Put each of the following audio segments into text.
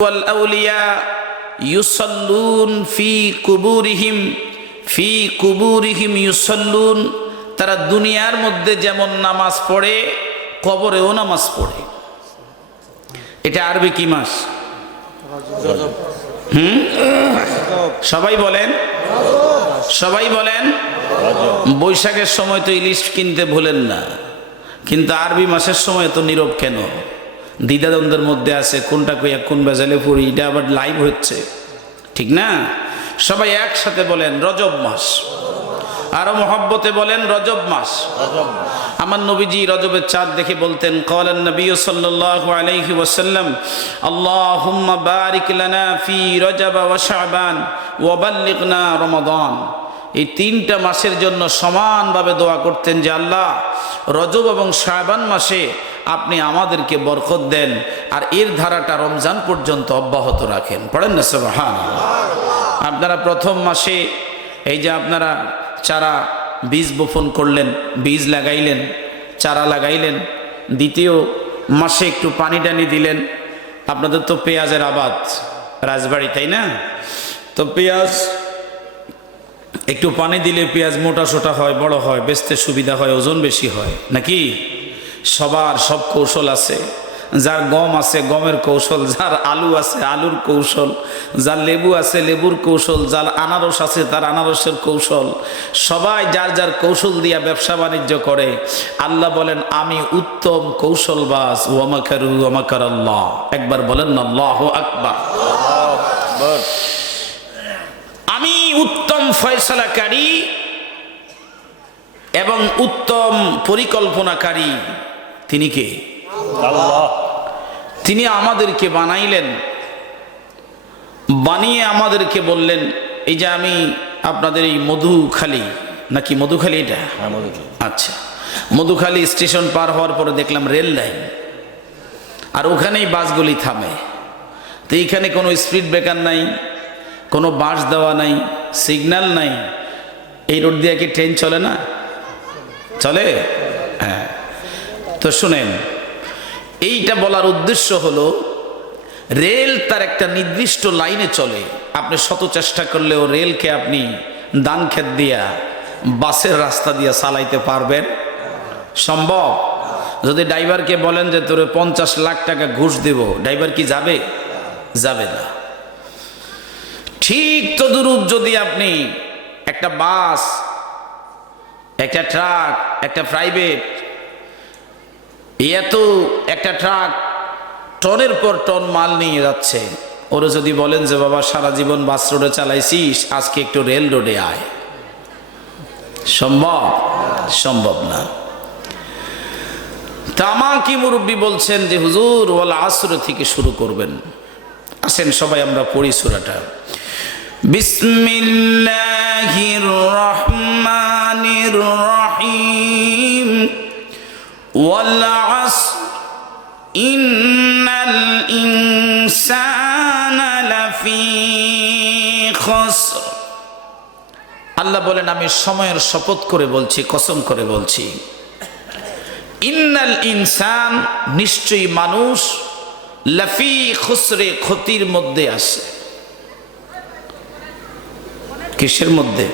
والأولياء يصلون في قبورهم في قبورهم يصلون তারা দুনিয়ার মধ্যে যেমন নামাজ পড়ে কবরেও নামাজ পড়ে এটা আরবি কি মাস হুম সবাই বলেন সবাই বলেন বৈশাখের সময় তো ইলিশ কিনতে ভুলেন না কিন্তু আরবি মাসের সময় তো নীরব কেন দ্বিধাদ্বন্দ্বের মধ্যে আছে, কোনটা কইয়া কোন বেজালে পড়ি, এটা আবার লাইভ হচ্ছে। ঠিক না? সবাই একসাথে বলেন, রজব মাস। আরও মহব্বতে বলেন, রজব মাস। আমার নবীজি রজবের চাঁদ দেখে বলতেন কলেন নবী সাল্লাল্লাহু আলাইহি ওয়াসাল্লাম, আল্লাহুম্মা বারিক লানা ফি রজব ওয়া শাবান ওয়া বাল্লিগনা রমাদান। এই তিনটা মাসের জন্য সমানভাবে দোয়া করতেন যে আল্লাহ, রজব এবং শাবান মাসে আপনি আমাদেরকে বরকত দেন আর এর ধারাটা রমজান পর্যন্ত অব্যাহত রাখেন। পড়েন না? সুবহান আপনারা প্রথম মাসে এই যে আপনারা চারা বীজ বপন করলেন, বীজ লাগাইলেন, চারা লাগাইলেন, দ্বিতীয় মাসে একটু পানি টানি দিলেন, আপনাদের তো পেঁয়াজের আবাদ, রাজবাড়ি, তাই না? তো পেঁয়াজ একটু পানি দিলে পেঁয়াজ মোটা সোটা হয় বড় হয় বেচতে সুবিধা হয় ওজন বেশি হয়। নাকি? সবার সব কৌশল আছে। যার গম আছে গমের কৌশল যার আলু আছে আলুর কৌশল যার লেবু আছে লেবুর কৌশল যার আনারস আছে তার আনারসের কৌশল। সবাই যার যার কৌশল দিয়া ব্যবসা বাণিজ্য করে। আল্লাহ বলেন আমি উত্তম কৌশলবাজ। ওয়ামাকারু ওয়ামাকার আল্লাহ একবার বলেন না আল্লাহ আকবার। আমি উত্তম ফয়সলাকারী এবং উত্তম পরিকল্পনাকারী তিনি কে? আল্লাহ। তিনি আমাদেরকে বানাইলেন। বানিয়ে আমাদেরকে বললেন এই যে আমি আপনাদের এই মধুখালী নাকি মধুখালী এটা? আমাদেরকে আচ্ছা। মধুখালী স্টেশন পার হওয়ার পরে দেখলাম রেল লাইন। আর ওখানেই বাসগুলি থামে। তো এইখানে কোনো স্পিড ব্রেকার নাই। কোনো বাস দেওয়া নাই সিগন্যাল নাই। এই রোড দিয়ে কি ট্রেন চলে না? চলে? হ্যাঁ। তো শুনেন, এইটা বলার উদ্দেশ্য হলো, রেল তার একটা নির্দিষ্ট লাইনে চলে। আপনি শত চেষ্টা করলেও রেলকে আপনি দান খেত দিয়া, বাসের রাস্তা দিয়া চালাইতে পারবেন। সম্ভব? যদি ড্রাইভারকে বলেন যে তোরে পঞ্চাশ লাখ টাকা ঘুষ দেব, ড্রাইভার কি যাবে? যাবে না। ঠিক তদুরূপ যদি আপনি একটা বাস, একটা ট্রাক, একটা প্রাইভেট, এত একটা ট্রাক টনের পর টন মাল নিয়ে যাচ্ছে, ওরা যদি বলেন যে, বাবা, সারা জীবন বাস রোডে চালাইছিস, আজকে একটু রেল রোডে আয়। সম্ভব? সম্ভব না। তামাকি মুরব্বী বলছেন যে, হুজুর, ওয়াল আসর থেকে শুরু করবেন। আসেন সবাই, আমরা পড়ি সুরাটা। বিসমিল্লাহির রহমানির রহিম ওয়াল আসর ইন্নাল ইনসানা লাফি খসর। আল্লাহ বলেন, আমি সময়ের শপথ করে বলছি, কসম করে বলছি। ইন্নাল ইনসান নিশ্চয়ই মানুষ লাফি খুসরে ক্ষতির মধ্যে আসে কিসের মধ্যে?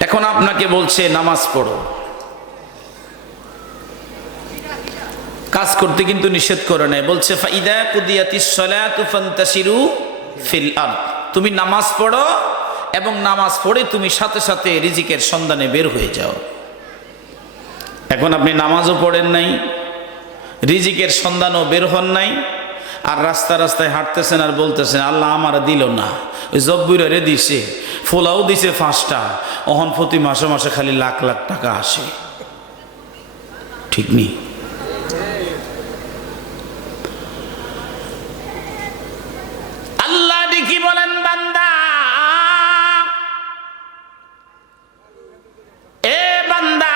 এখন আপনাকে বলছে, নামাজ পড়ো। কাজ করতে কিন্তু নিষেধ করে নাই। বলছে তুমি নামাজ পড়ো এবং নামাজ পড়ে তুমি সাথে সাথে রিজিকের সন্ধানে বের হয়ে যাও। এখন আপনি নামাজও পড়েন নাই, রিজিকের সন্ধানও বের হন নাই আর রাস্তা রাস্তায় হাঁটতেছেন আর বলতেছেন, আল্লাহ আমার দিল না। ওই জব্বুরে দিছে, ফোলাও দিছে পাঁচটা। অহন প্রতি মাসে মাসে খালি লাখ লাখ টাকা আসে। ঠিক নেই আল্লাহ কি বলেন, বান্দা, এ বান্দা,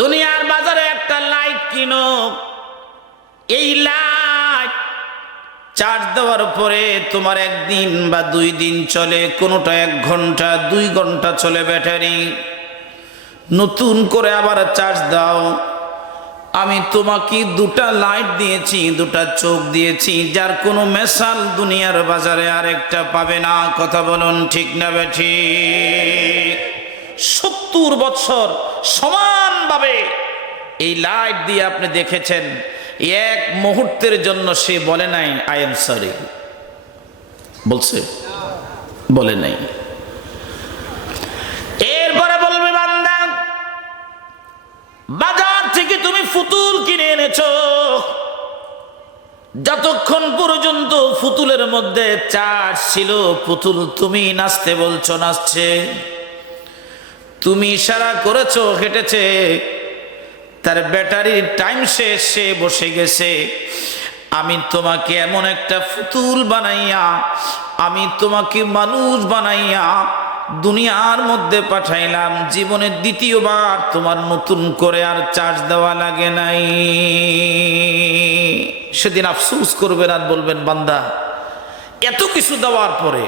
দুনিয়ার বাজারে একটা লাইট কিনো এই লাইট চার্জ দেওয়ার পরে তোমার একদিন বা দুই দিন চলে, কোনোটা এক ঘণ্টা, দুই ঘণ্টা চলে ব্যাটারি। নতুন করে আবার চার্জ দাও। আমি তোমাকে দুটা লাইট দিয়েছি, দুটা চোখ দিয়েছি, যার কোনো মেশাল দুনিয়ার বাজারে আরেকটা পাবে না। কথা বলুন ঠিক না বেঠি? সত্তর বছর সমানভাবে এই লাইট দিয়ে আপনি দেখেছেন এক মুহূর্তের জন্য সে বলে নাই আই এম সরি বলছে, বলে নাই. এরপরে বলবে, বান্দা, বাজার থেকে তুমি ফুতুল কিনে এনেছো। যতক্ষণ পর্যন্ত ফুতুলের মধ্যে চার্জ ছিল পুতুল তুমি নাচতে বলছো, নাচছে। তুমি ইশারা করেছ, হেঁটেছে। তার ব্যাটারির টাইম শেষ, সে বসে গেছে। আমি তোমাকে এমন একটা ফুতুল বানাইয়া, আমি তোমাকে মানুষ বানাইয়া দুনিয়ার মধ্যে পাঠাইলাম। জীবনের দ্বিতীয়বার তোমার নতুন করে আর চার্জ দেওয়া লাগে নাই। সেদিন আফসুস করবেন আর বলবেন, বান্দা, এত কিছু দেওয়ার পরে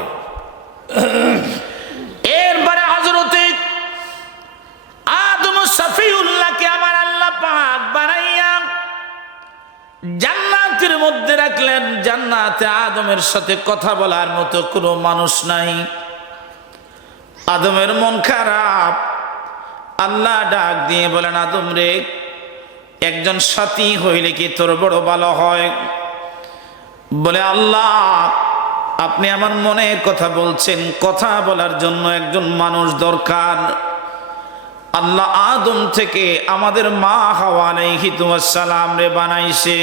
জান্নাতের মধ্যে রাখলেন, জান্নাতে আদমের সাথে কথা বলার মতো কোনো মানুষ নাই। আদমের মন খারাপ। আল্লাহ ডাক দিয়ে বলেন, আদম রে, একজন সাথী হইলে কি তোর বড় ভালো হয়? বলে, আল্লাহ, আপনি আমার মনের কথা বলছেন। কথা বলার জন্য একজন মানুষ দরকার। আল্লাহ আদম থেকে আমাদের মা হাওয়া হিতু আসসালাম রে বানাইছে।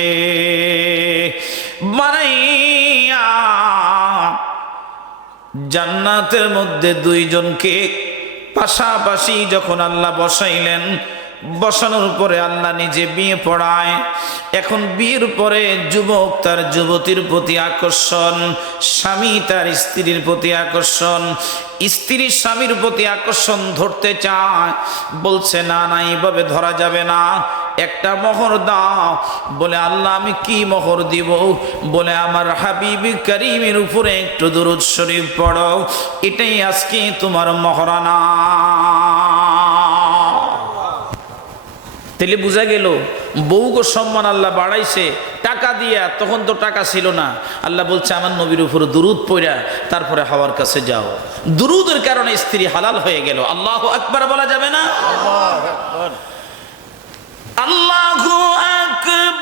বানাইয়া জান্নাতের মধ্যে দুইজনকে পাশাপাশি যখন আল্লাহ বসাইলেন বসানোর পরে আল্লাহ নিজে বিয়ে পড়ায়। এখন বিয়ের পরে যুবক তার যুবতীর প্রতি আকর্ষণ, স্বামী তার স্ত্রীর প্রতি আকর্ষণ, স্ত্রী স্বামীর প্রতি আকর্ষণ ধরতে চায়। বলছে, না না, এইভাবে ধরা যাবে না। একটা মোহর দাও। বলে, আল্লাহ, আমি কি মোহর দিব? বলে, আমার হাবিব করিমের উপরে একটু দুরুদ শরীফ পড়ো। এটাই আজকে তোমার মহরানা। তাহলে বোঝা গেল বউকে সম্মান আল্লাহ বাড়াইছে টাকা দিয়া তখন তো টাকা ছিল না। আল্লাহ বলছে আমার নবীর উপর দুরুদ পইরা তারপরে হাওয়ার কাছে যাও। দুরুদের কারণে স্ত্রী হালাল হয়ে গেল। আল্লাহ একবার বলা যাবে না? আল্লাহ আকবার।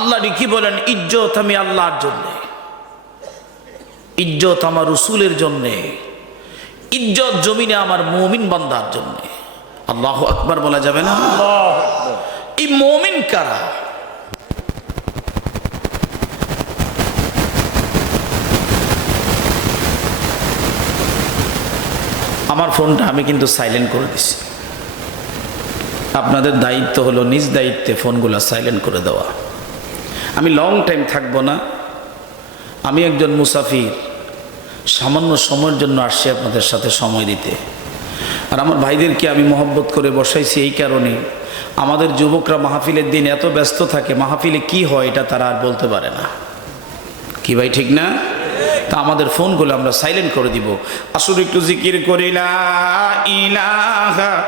আল্লাহ কি বলেন, ইজ্জত আমি আল্লাহর জন্য, ইজ্জত আমার রসুলের জন্যে, ইজ্জত জমিনে আমার মমিন বান্দার জন্যে আল্লাহ আকবার বলা যাবে না? এই মমিন কারা? আমার ফোনটা আমি কিন্তু সাইলেন্ট করে দিছি। আপনাদের দায়িত্ব হলো নিজ দায়িত্বে ফোনগুলো সাইলেন্ট করে দেওয়া। আমি লং টাইম থাকব না। আমি একজন মুসাফির। সামান্য সময়ের জন্য আসছি আপনাদের সাথে সময় দিতে। আর আমার ভাইদেরকে আমি মহব্বত করে বসাইছি এই কারণে। আমাদের যুবকরা মাহফিলের দিন এত ব্যস্ত থাকে, মাহফিলে কি হয় এটা তারা আর বলতে পারে না। কি ভাই, ঠিক না? তা আমাদের ফোনগুলো আমরা সাইলেন্ট করে দিব। আসলে একটু জিকির করি, লা ইলাহা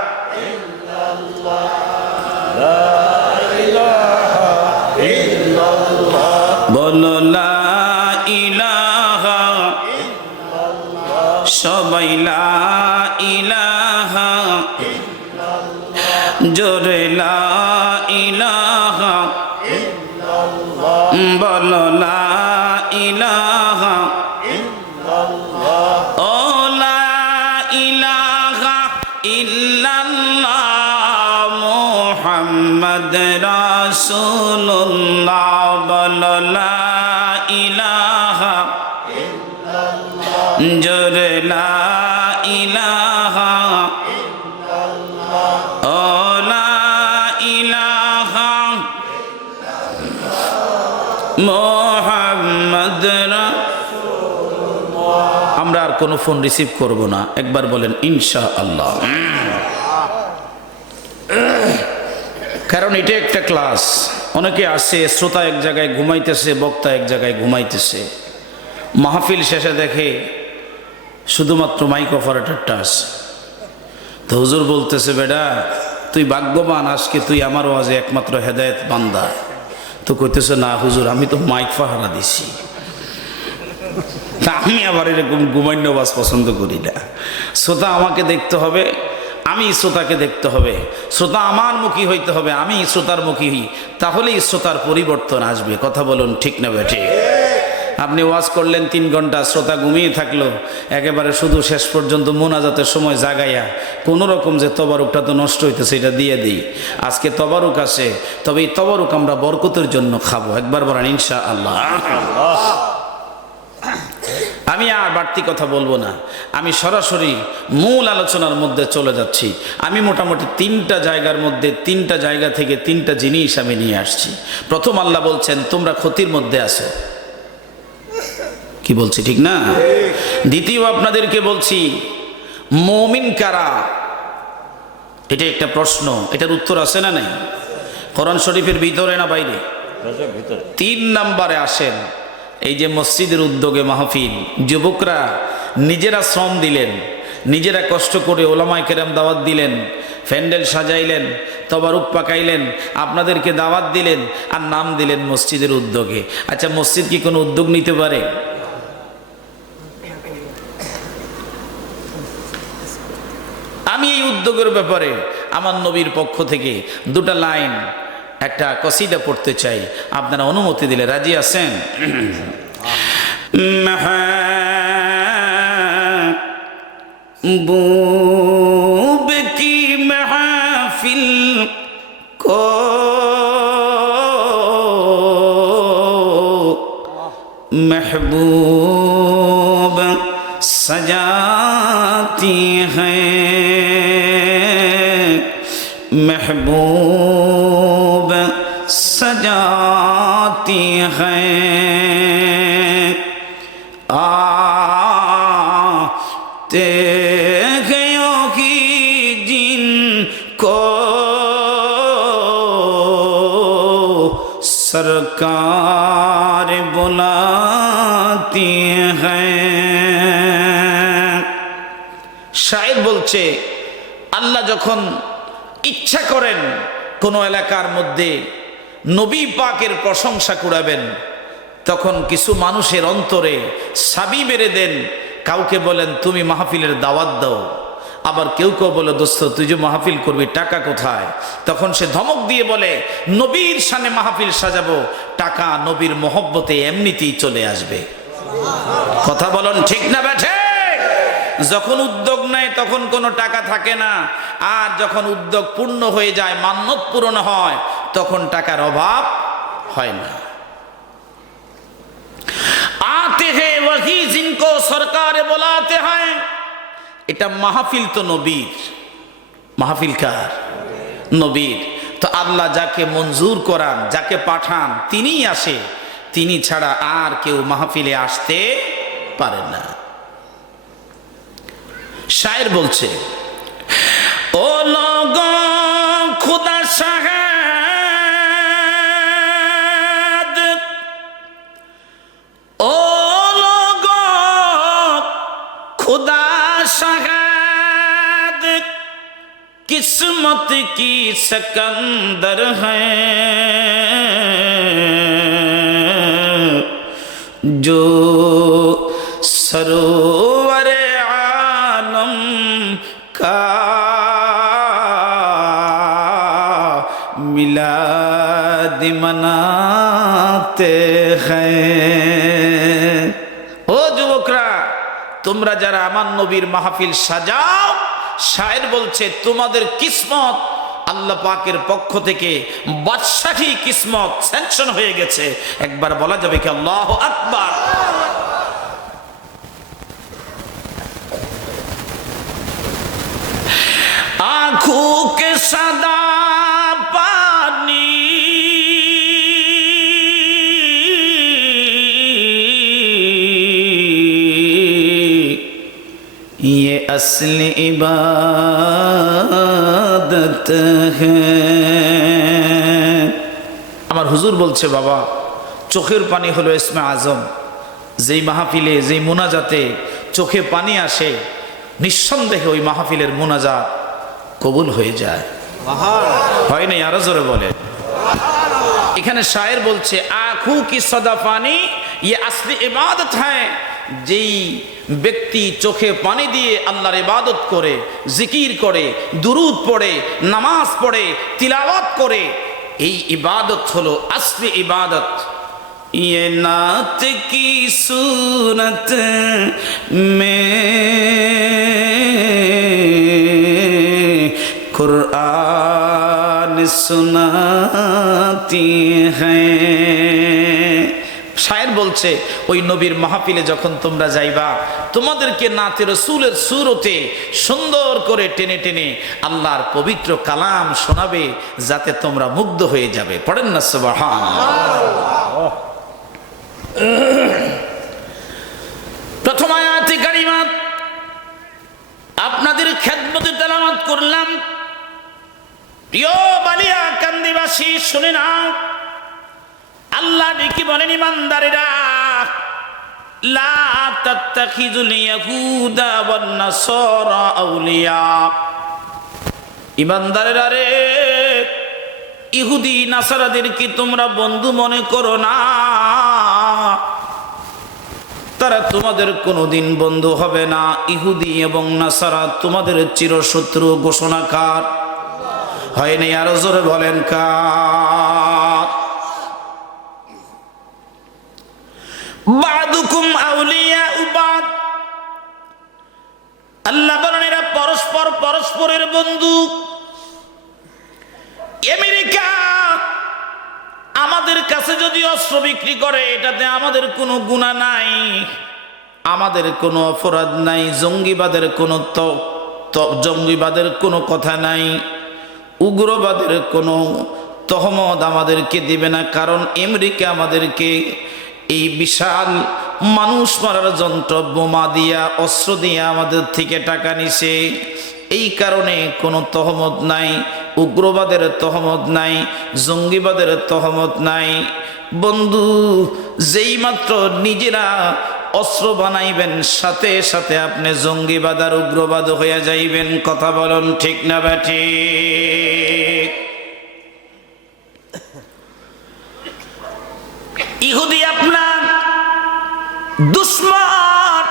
কোনো ফোন রিসিভ করব না। একবার বলেন ইনশা আল্লাহ কারণ এটা একটা ক্লাস। অনেকে আসে শ্রোতা এক জায়গায় ঘুমাইতেছে, বক্তা এক জায়গায় ঘুমাইতেছে। মাহফিল শেষে দেখে শুধুমাত্র মাইক অপারেটরটা আছে। তো হুজুর বলতেছে, বেডা, তুই ভাগ্যবান, আজকে তুই আমার ওয়াজে একমাত্র হেদায়েত বান্দা। তো কইতেছে, না হুজুর, আমি তো মাইক ফাহারা দিছি। তা আমি আবার এরকম ঘুমান্য বাস পছন্দ করি না। শ্রোতা আমাকে দেখতে হবে, আমি শ্রোতাকে দেখতে হবে। শ্রোতা আমার মুখী হইতে হবে, আমি শ্রোতার মুখী হই। তাহলেই শ্রোতার পরিবর্তন আসবে। কথা বলুন ঠিক না বেঠে? আপনি ওয়াজ করলেন তিন ঘণ্টা, শ্রোতা ঘুমিয়ে থাকল। একেবারে শুধু শেষ পর্যন্ত মোনাজাতের সময় জাগাইয়া কোনো রকম যে তবারুকটা তো নষ্ট হইতেছে এটা দিয়ে দিই। আজকে তবারুক আসে তবে এই তবারুক আমরা বরকতের জন্য খাব। একবার বলেন ইনশা আল্লাহ আমি আর বাড়তি কথা বলব না। আমি সরাসরি মূল আলোচনার মধ্যে চলে যাচ্ছি। আমি মোটামুটি তিনটা জায়গার মধ্যে তিনটা জায়গা থেকে তিনটা জিনিস আমি নিয়ে আসছি। প্রথম আল্লাহ বলছেন তোমরা ক্ষতির মধ্যে আছো। কি বলছি ঠিক না? দ্বিতীয় আপনাদেরকে বলছি মমিন কারা? এটা একটা প্রশ্ন। এটার উত্তর আছে না নাই? কোরআন শরীফের ভিতরে না বাইরে? ভিতরে। তিন নাম্বারে আসেন। এই যে মসজিদের উদ্যোগে মাহফিল, যুবকরা নিজেরা শ্রম দিলেন, নিজেরা কষ্ট করে ওলামায় কেরাম দাওয়াত দিলেন ফ্যান্ডেল সাজাইলেন, তবারুক পাকাইলেন, আপনাদেরকে দাওয়াত দিলেন আর নাম দিলেন মসজিদের উদ্যোগে। আচ্ছা মসজিদ কি কোনো উদ্যোগ নিতে পারে? আমি এই উদ্যোগের ব্যাপারে আমার নবীর পক্ষ থেকে দুটা লাইন একটা কসিদা পড়তে চাই। আপনারা অনুমতি দিলে রাজি আছেন? محبوب کی محافل کو محبوب سجاتی ہے محبوب सरकार बुलाती हैं শায়ের বলছে আল্লাহ যখন ইচ্ছা করেন কোনো এলাকার মধ্যে নবী পাকের প্রশংসা কুড়াবেন তখন কিছু মানুষের অন্তরে সাবি মেরে দেন কাউকে বলেন তুমি মাহফিলের দাওয়াত দাও আবার কেউ কেউ বলে, দোস্ত, তুই যে মাহফিল করবি, টাকা কোথায়? তখন সে ধমক দিয়ে বলে, নবীর সানে মাহফিল সাজাবো, টাকা নবীর মহব্বতে এমনিতেই চলে আসবে। কথা বলুন ঠিক না ব্যাঠে? যখন উদ্যোগ নেয়, তখন কোনো টাকা থাকে না। আর যখন উদ্যোগ পূর্ণ হয়ে যায়, মান্যত পূরণ হয়, তখন টাকার অভাব হয় না। আতে হে ওয়াহি জিনকো সরকারে বলাতে হয় এটা মাহফিল তো নবীর। মাহফিল কার? নবীর। তো আল্লাহ যাকে মঞ্জুর করান, যাকে পাঠান, তিনিই আসে। তিনি ছাড়া আর কেউ মাহফিলে আসতে পারে না। শায়ের বলছে, ও লোগ किस्मत की सकंदर है जो सरोवर आलम का मिलाद मनाते हैं ও যুবকরা তোমরা যারা আমার নবীর মাহফিল সাজাও শায়ের বলছে, তোমাদের কিসমত আল্লাহ পাকের পক্ষ থেকে বাদশাহী কিসমত স্যাংশন হয়ে গেছে। একবার বলা যাবে কি আল্লাহ আকবার? اصل ইবাদত আমার হুজুর বলছে, বাবা, চোখের পানি হলো ইসমে আজম। যেই মাহফিলে, যেই মোনাজাতে চোখে পানি আসে, নিঃসন্দেহে ওই মাহফিলের মোনাজা কবুল হয়ে যায়। হয় নাই? আরও জোরে বলে এখানে শায়ের বলছে, আখু কি সদা পানি ইয়ে আসলি ইবাদত হ্যাঁ যেই ব্যক্তি চোখে পানি দিয়ে আল্লাহর ইবাদত করে জিকির করে দুরুদ পড়ে নামাজ পড়ে তিলাওয়াত করে এই ইবাদত হলো আসলি ইবাদত ये नात की सूरत में कुरान सुनाती हैं শায়ের বলছে ওই নবীর মাহফিলে যখন তোমরা যাইবা, তোমাদেরকে নাতে রসুলের সুরতে সুন্দর করে টেনে টেনে আল্লাহর পবিত্র কালাম শোনাবে, যাতে তোমরা মুগ্ধ হয়ে যাবে। পড়েন না সুবহান প্রথম আয়াতে কারিমাত, আপনাদের খেদমতে তেলামাত করলাম। প্রিয় বালিয়া কান্দিবাসী, শুনে না আল্লাহ ডেকে বলেন, ইমানদারেরা, লা আউলিয়া। ইমানদারেরা রে, ইহুদি নাসারাদেরকে তোমরা বন্ধু মনে করো না? তারা তোমাদের কোনোদিন বন্ধু হবে না। ইহুদি এবং নাসারা তোমাদের চিরশত্রু ঘোষণাকার। হয়নি আরও জোরে বলেন কার? বাদুকুম আউলিয়া উবাদ। আল্লাহ এরা পরস্পর পরস্পরের বন্ধু। আমেরিকা আমাদের কাছে যদি অস্ত্র বিক্রি করে, এটাতে আমাদের কোনো গুণা নাই, আমাদের কোনো অপরাধ নাই, জঙ্গিবাদের কোনো জঙ্গিবাদের কোনো কথা নাই, উগ্রবাদের কোনো তহমদ আমাদেরকে দিবে না, কারণ আমেরিকা আমাদেরকে এই বিশাল মানুষ মারার যন্ত্র, বোমা দিয়া, অস্ত্র দিয়া আমাদের থেকে টাকা নিছে। এই কারণে কোনো তহমত নাই, উগ্রবাদের তহমত নাই, জঙ্গিবাদের তহমত নাই। বন্ধু, যেই মাত্র নিজেরা অস্ত্র বানাইবেন, সাথে সাথে আপনি জঙ্গিবাদ আর উগ্রবাদ হয়ে যাইবেন। কথা বলুন ঠিক না ব্যাঠি ইহুদি আপনার দুশ্মন,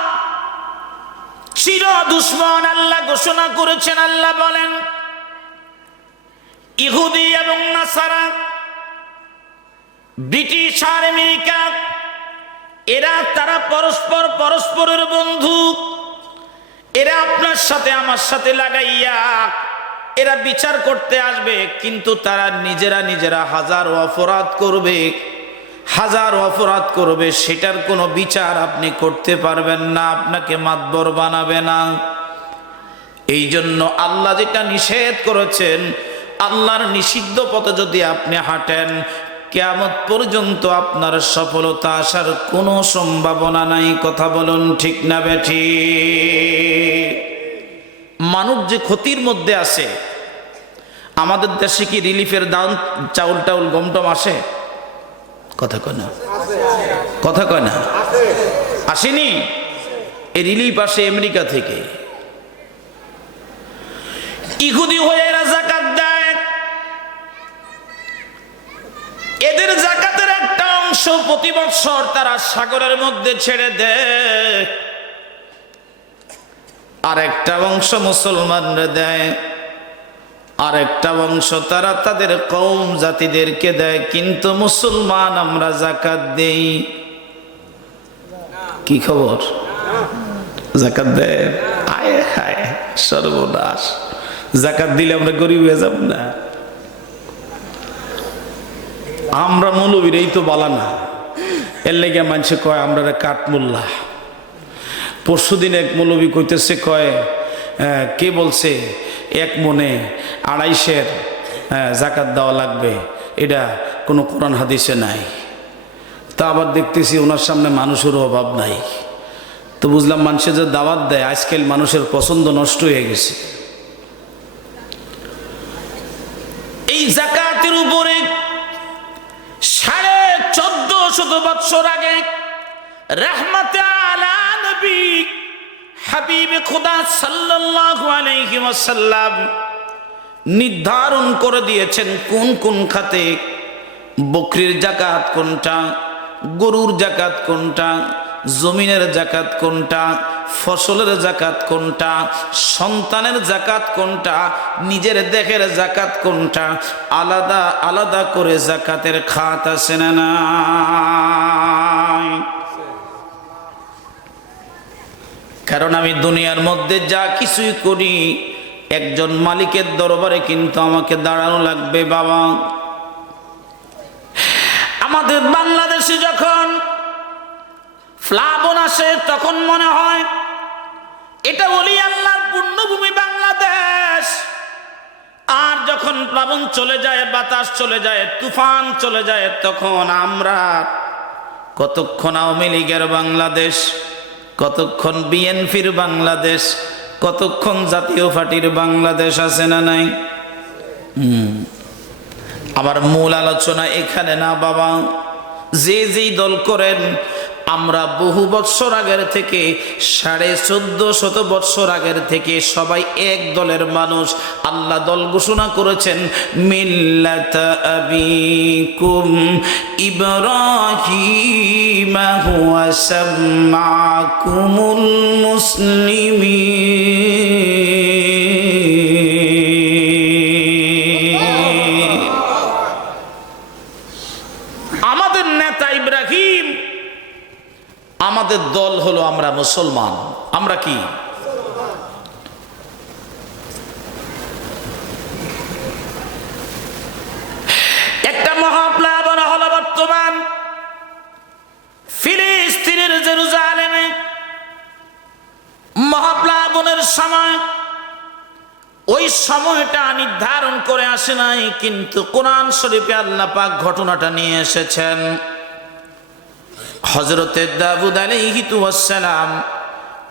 চির দুশ্মন আল্লাহ ঘোষণা করেছেন, আল্লাহ বলেন, ইহুদি এবং নাসারা, ব্রিটিশ আর আমেরিকা, এরা তারা পরস্পর পরস্পরের বন্ধু, এরা আপনার সাথে, আমার সাথে লাগাইয়া, এরা বিচার করতে আসবে, কিন্তু তারা নিজেরা নিজেরা হাজার অপরাধ করবে। হাজার অপরাধ করবে, সেটার কোনো বিচার আপনি করতে পারবেন না, আপনাকে মাতবর বানাবে না। এই জন্য আল্লাহ যেটা নিষেধ করেছেন, আল্লাহর নিষিদ্ধ পথে যদি আপনি হাঁটেন, কেয়ামত পর্যন্ত আপনার সফলতা আসার কোনো সম্ভাবনা নাই, কথা বলুন ঠিক না বেঠি? মানুষ যে ক্ষতির মধ্যে আছে, আমাদের দেশে কি রিলিফের দাম চাউল টাউল গম টম আসে? কথা কয় না। কথা কয় না। আসেনি? এই রিলিফ আসে আমেরিকা থেকে। ইহুদি হয়ে এরা জাকাত দেয়। এদের জাকাতের একটা অংশ প্রতি বছর তারা সাগরের মধ্যে ছেড়ে দেয়। আর একটা অংশ মুসলমানরা দেয়। আর একটা অংশ তারা তাদের কৌম জাতিদেরকে দেয়, কিন্তু মুসলমান আমরা জাকাত দেই। কি খবর? জাকাত দেয়? আয় হায়, সর্বনাশ। জাকাত দিলে আমরা গরিব হয়ে যাব না। আমরা মৌলবীর এই তো বলা না। এর লেগে মানুষে কয়, আমরা কাঠমুল্লা। পরশু দিন এক মৌলবী কইতেছে, কয় কে বলছে? এক মনে আড়াইশের আহ, জাকাত দেওয়া লাগবে। এটা কোনো কোরআন হাদিসে নাই। তা আবার দেখতেছি ওনার সামনে মানুষেরও অভাব নাই। তো বুঝলাম মানুষের যে দাওয়াত দেয় আজকাল মানুষের পছন্দ নষ্ট হয়ে গেছে। এই জাকাতের উপরে সাড়ে চোদ্দ শত বৎসর আগে রহমতে আলা নবী হাবিব খুদা সাল্লাল্লাহু নির্ধারণ করে দিয়েছেন কোন কোন খাতে বকরির জাকাত কোনটা, গরুর জাকাত কোনটা, জমিনের জাকাত কোনটা, ফসলের জাকাত কোনটা, সন্তানের জাকাত কোনটা, নিজের দেহের জাকাত কোনটা, আলাদা আলাদা করে জাকাতের খাত আছে না নাই কারণ আমি দুনিয়ার মধ্যে যা কিছুই করি, একজন মালিকের দরবারে কিন্তু আমাকে দাঁড়ানো লাগবে, বাবা। আমাদের বাংলাদেশে যখন প্লাবন আসে, তখন মনে হয় এটা বলি আল্লাহর পূর্ণভূমি বাংলাদেশ। আর যখন প্লাবন চলে যায়, বাতাস চলে যায়, তুফান চলে যায়, তখন আমরা কতক্ষণ আওয়ামী লীগের বাংলাদেশ কতক্ষণ বিএনপির বাংলাদেশ, কতক্ষণ জাতীয় পার্টির বাংলাদেশ আছে না নাই। আমার মূল আলোচনা এখানে না বাবা যে যেই দল করেন আমরা বহু বৎসর আগের থেকে, সাড়ে চোদ্দ শত বৎসর আগের থেকে সবাই এক দলের মানুষ। আল্লাহ দল ঘোষণা করেছেন, মিল্লাত আবিকুম হলো আমরা মুসলমান। আমরা কি? একটা মহাপ্লাবন হলো বর্তমান ফিলিস্তিনের জেরুজালেমে। মহাপ্লাবনের সময় ওই সময়টা নির্ধারণ করে আসে নাই, কিন্তু কোরআন শরীফে আল্লাহ পাক ঘটনাটা নিয়ে এসেছেন। হজরতে দাবুদ আলাইহিতুয়াসালাম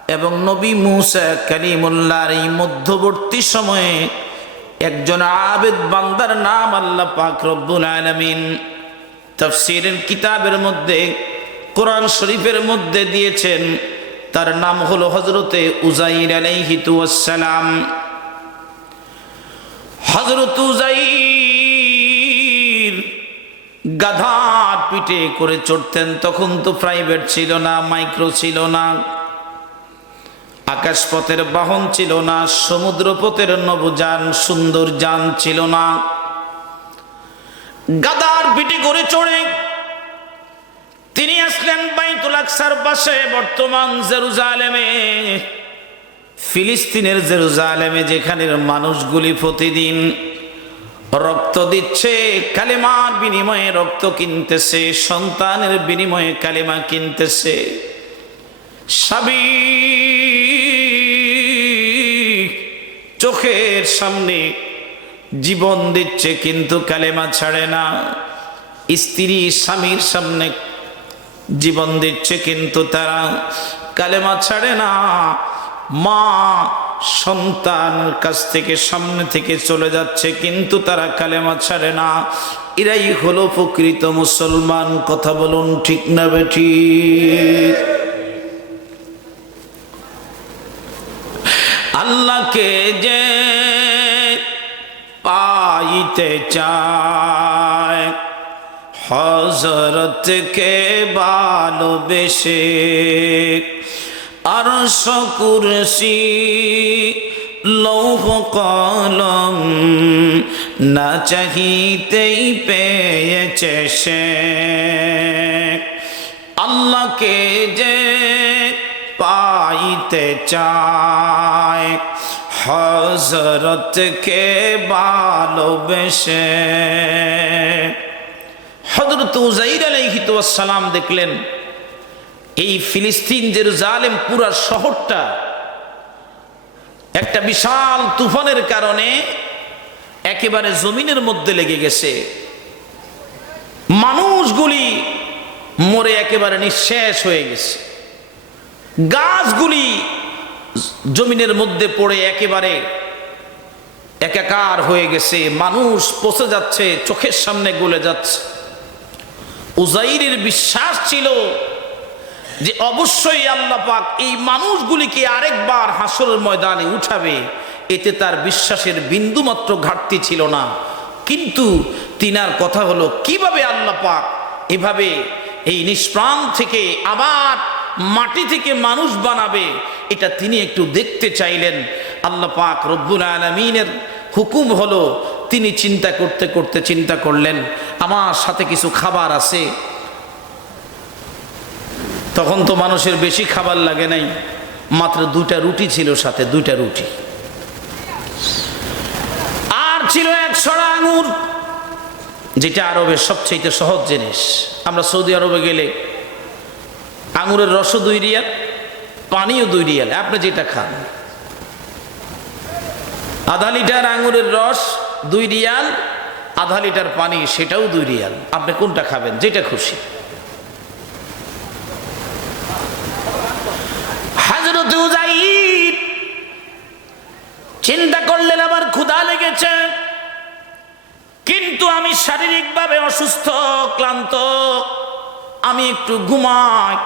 এবং নবী মুসা কালিমুল্লাহর এই মধ্যবর্তী সময়ে একজন আবেদ বান্দার নাম আল্লাহ পাক রব্বুল আলামিন তাফসীরের কিতাবের মধ্যে, কোরআন শরীফের মধ্যে দিয়েছেন। তার নাম হলো হজরতে উজাইর আলাইহিতুয়াসালাম হজরত উজাইর গাধার পিঠে করে চড়তেন, তখন তো প্রাইভেট ছিল না মাইক্রো ছিল না। আকাশপথের বাহন ছিল না, সমুদ্রপথের নবযান, সুন্দর যান ছিল না। গাদার পিঠে করে চড়ে। তিনি আসলেন বাইতুল আকসার পাশে, বর্তমান জেরুজালেমে। ফিলিস্তিনের জেরুজালেমে, যেখানের মানুষগুলি প্রতিদিন রক্ত দিচ্ছে, কালেমার বিনিময়ে রক্ত কিনতেছে, সন্তানের বিনিময়ে কালেমা কিনতেছে। সাবি চোখের সামনে জীবন দিচ্ছে কিন্তু কালেমা ছাড়ে না। স্ত্রী স্বামীর সামনে জীবন দিচ্ছে কিন্তু তারা কালেমা ছাড়ে না। মা সন্তান কাছ থেকে সামনে থেকে চলে যাচ্ছে, কিন্তু তারা কালেমা ছাড়ে না। এরাই হলো প্রকৃত মুসলমান, কথা বলুন ঠিক না বেঠি? আল্লাহকে যে পাইতে চায় হজরতকে ভালোবেসে আর সকুরসি লৌহ কলম না চাহিতেই পেয়েছে সে। আল্লাহকে যে পাইতে চায় হজরতকে ভালোবেসে। হজরত উজাইর আলাইহিতালাম দেখলেন এই ফিলিস্তিন জেরুজালেম পুরা শহরটা একটা বিশাল তুফানের কারণে একেবারে জমিনের মধ্যে লেগে গেছে। মানুষগুলি মরে একেবারে নিঃশেষ হয়ে গেছে। গাছগুলি জমিনের মধ্যে পড়ে একেবারে একাকার হয়ে গেছে। মানুষ পচে যাচ্ছে, চোখের সামনে গলে যাচ্ছে। উজাইরের বিশ্বাস ছিল যে অবশ্যই আল্লাহ পাক এই মানুষগুলিকে আরেকবার হাসরের ময়দানে উঠাবে। এতে তার বিশ্বাসের বিন্দুমাত্র ঘাটতি ছিল না। কিন্তু তিনার কথা হলো, কীভাবে আল্লাহ পাক এভাবে এই নিষ্প্রাণ থেকে আবার মাটি থেকে মানুষ বানাবে, এটা তিনি একটু দেখতে চাইলেন। আল্লাহ পাক রব্বুল আলমিনের হুকুম হলো, তিনি চিন্তা করতে করতে চিন্তা করলেন, আমার সাথে কিছু খাবার আছে। তখন তো মানুষের বেশি খাবার লাগে নাই। মাত্র দুইটা রুটি ছিল সাথে, দুইটা রুটি। আর ছিল এক ছড়া আঙুর, যেটা আরবের সবচেয়ে সহজ জিনিস। আমরা সৌদি আরবে গেলে আঙুরের রসও দুই রিয়াল, পানিও দুই রিয়াল। আপনি যেটা খান। আধা লিটার আঙুরের রস দুই রিয়াল, আধা লিটার পানি সেটাও দুই রিয়াল। আপনি কোনটা খাবেন? যেটা খুশি। উজাইর চিন্তা করলেন আমার ক্ষুধা লেগেছে। কিন্তু আমি শারীরিকভাবে অসুস্থ, ক্লান্ত। আমি একটু ঘুমাই,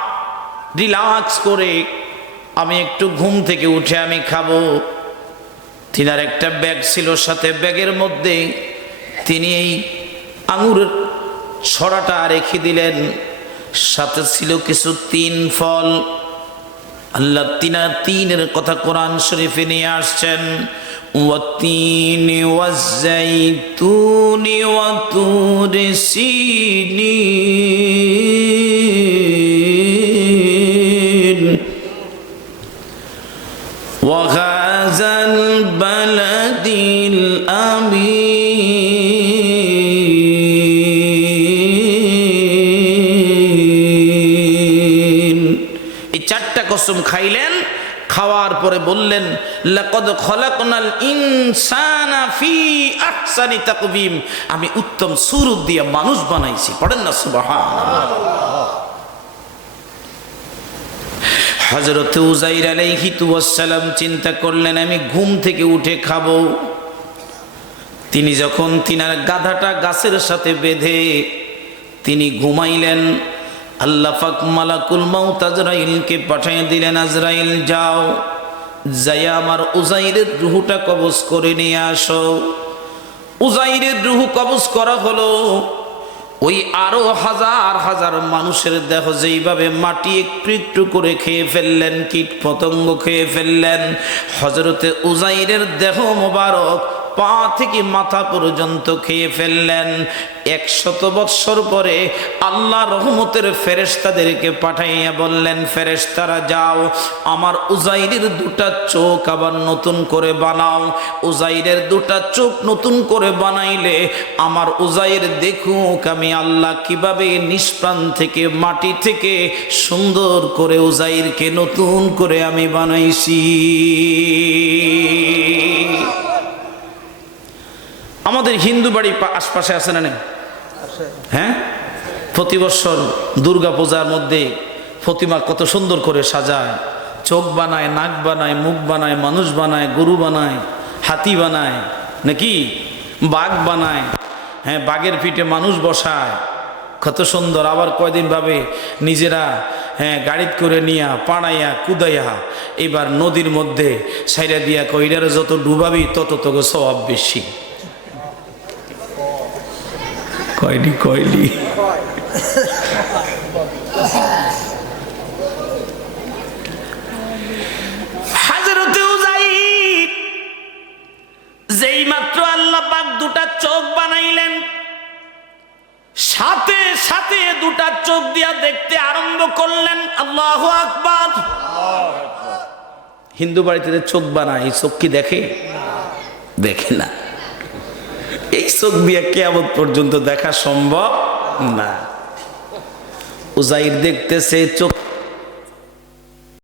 রিল্যাক্স করে আমি একটু ঘুম থেকে উঠে আমি খাব। তিনার একটা ব্যাগ ছিল সাথে, ব্যাগের মধ্যে তিনি এই আঙুরের ছড়াটা রেখে দিলেন। সাথে ছিল কিছু তিন ফল। আল্লাহ তিনা তিনের কথা কোরআন শরীফে নিয়ে আসছেন والتين والزيتون وطور سينين পরে বললেন আমি উত্তম সুরত দিয়ে মানুষ বানাইছি, পড়েন না, সুবহানাল্লাহ। হজরত উজাইর আলাইহি সালাম চিন্তা করলেন, আমি ঘুম থেকে উঠে খাব। তিনি যখন তিনার গাধাটা গাছের সাথে বেঁধে তিনি ঘুমাইলেন, আল্লাহ পাক মালাকুল মাউত আজরাইলকে পাঠিয়ে দিলেন, আজরাইল, যাও। যাইয়া আমার উজাইরের রুহুটা কবজ করে নিয়ে আসো। উজাইরের রুহু কবজ করা হলো, ওই আরও হাজার হাজার মানুষের দেহ যেইভাবে মাটি একটু একটু করে খেয়ে ফেললেন কীট পতঙ্গ খেয়ে ফেললেন হজরতে উজাইরের দেহ মোবারক পা থেকে মাথা পর্যন্ত খেয়ে ফেললেন। একশত বৎসর পরে আল্লাহ রহমতের ফেরেস্তাদেরকে পাঠাইয়া বললেন ফেরেস্তারা যাও, আমার উজাইরের দুটা চোখ আবার নতুন করে বানাও। উজাইরের দুটা চোখ নতুন করে বানাইলে আমার উজাইর দেখুক আমি আল্লাহ কীভাবে নিষ্প্রাণ থেকে, মাটি থেকে সুন্দর করে উজাইরকে নতুন করে আমি বানাইছি। আমাদের হিন্দু বাড়ি আশপাশে আছে না নেই? হ্যাঁ? প্রতি বছর দুর্গা পূজার মধ্যে প্রতিমা কত সুন্দর করে সাজায়। চোখ বানায়, নাক বানায়, মুখ বানায়, মানুষ বানায়, গরু বানায়, হাতি বানায়, নাকি? বাঘ বানায়। হ্যাঁ বাঘের পিঠে মানুষ বসায়। কত সুন্দর। আবার কয়দিন ভাবে নিজেরা হ্যাঁ গাড়িত করে নিয়া, পাড়াইয়া, কুদাইয়া, এবার নদীর মধ্যে সাইরা দিয়া কইরারে যত ডুবাবি, তত তোকে স্বভাব বেশি। কয়লি যেই মাত্র আল্লাহ পাক দুটা চোখ বানাইলেন সাথে সাথে দুটা চোখ দিয়া দেখতে আরম্ভ করলেন আল্লাহ আকবার। হিন্দু বাড়িতে চোখ বানায় চোখ কি দেখে? দেখে না। এই চোখ দিয়ে কেয়ামত পর্যন্ত দেখা সম্ভব না। উজাইর দেখতেছে চোখ